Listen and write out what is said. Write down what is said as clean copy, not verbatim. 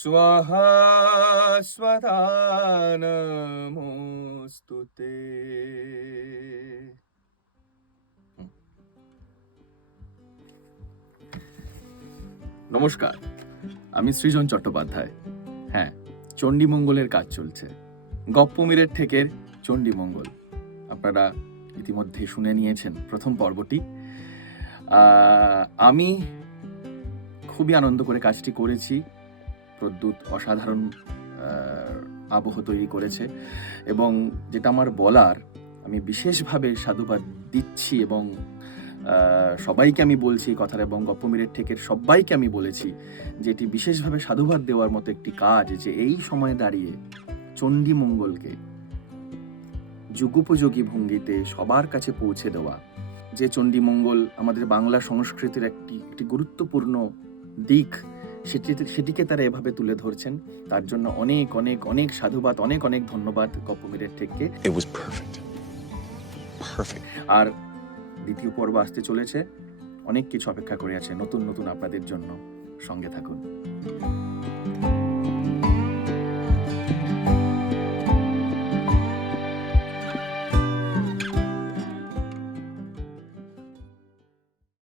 स्वाहा स्वधा नमोस्तुते। নমস্কার, আমি সৃজন চট্টোপাধ্যায়। হ্যাঁ, চণ্ডীমঙ্গলের কাজ চলছে। গপ্পমীরের ঠেকের চণ্ডীমঙ্গল আপনারা ইতিমধ্যে শুনে নিয়েছেন প্রথম পর্বটি। আমি খুবই আনন্দ করে কাজটি করেছি। প্রদ্যুৎ অসাধারণ আবহ তৈরি করেছে এবং যেটা আমার বলার, আমি বিশেষভাবে সাধুবাদ দিচ্ছি এবং সবাইকে আমি বলছি এই কথাটা, এবং গপ্পমীরের ঠেকের সবাইকে আমি বলেছি যে এটি বিশেষভাবে সাধুবাদ দেওয়ার মতো একটি কাজ, যে এই সময়ে দাঁড়িয়ে চণ্ডীমঙ্গলকে যুগোপযোগী ভঙ্গিতে সবার কাছে পৌঁছে দেওয়া। যে চণ্ডীমঙ্গল আমাদের বাংলা সংস্কৃতির একটি গুরুত্বপূর্ণ দিক, সেটিকে তারা এভাবে তুলে ধরছেন। তার জন্য অনেক অনেক অনেক সাধুবাদ, অনেক অনেক ধন্যবাদ গপ্পমীরের ঠেককে। আর দ্বিতীয় পর্ব আসতে চলেছে, অনেক কিছু অপেক্ষা করে আছে নতুন নতুন আপনাদের জন্য। সঙ্গে থাকুন।